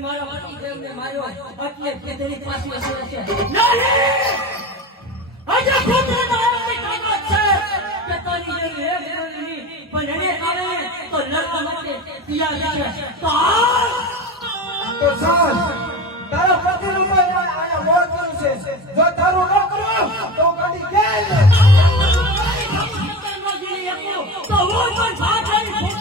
મારા પતિ દેવને માર્યો એટલે તેની પાછી અસર છે નહીં આજે ખોટું મારવાની તાકાત છે કે તારી જેવી એક ગોળની પણ એને આવે તો લડવા માટે તૈયાર છે તો હાલ તો સાલ તારા પતિનું તો આયા મોત કર્યું છે જો તારું ન કરું તો ગાડી ગઈ તો હું પણ ભાગવાની મારી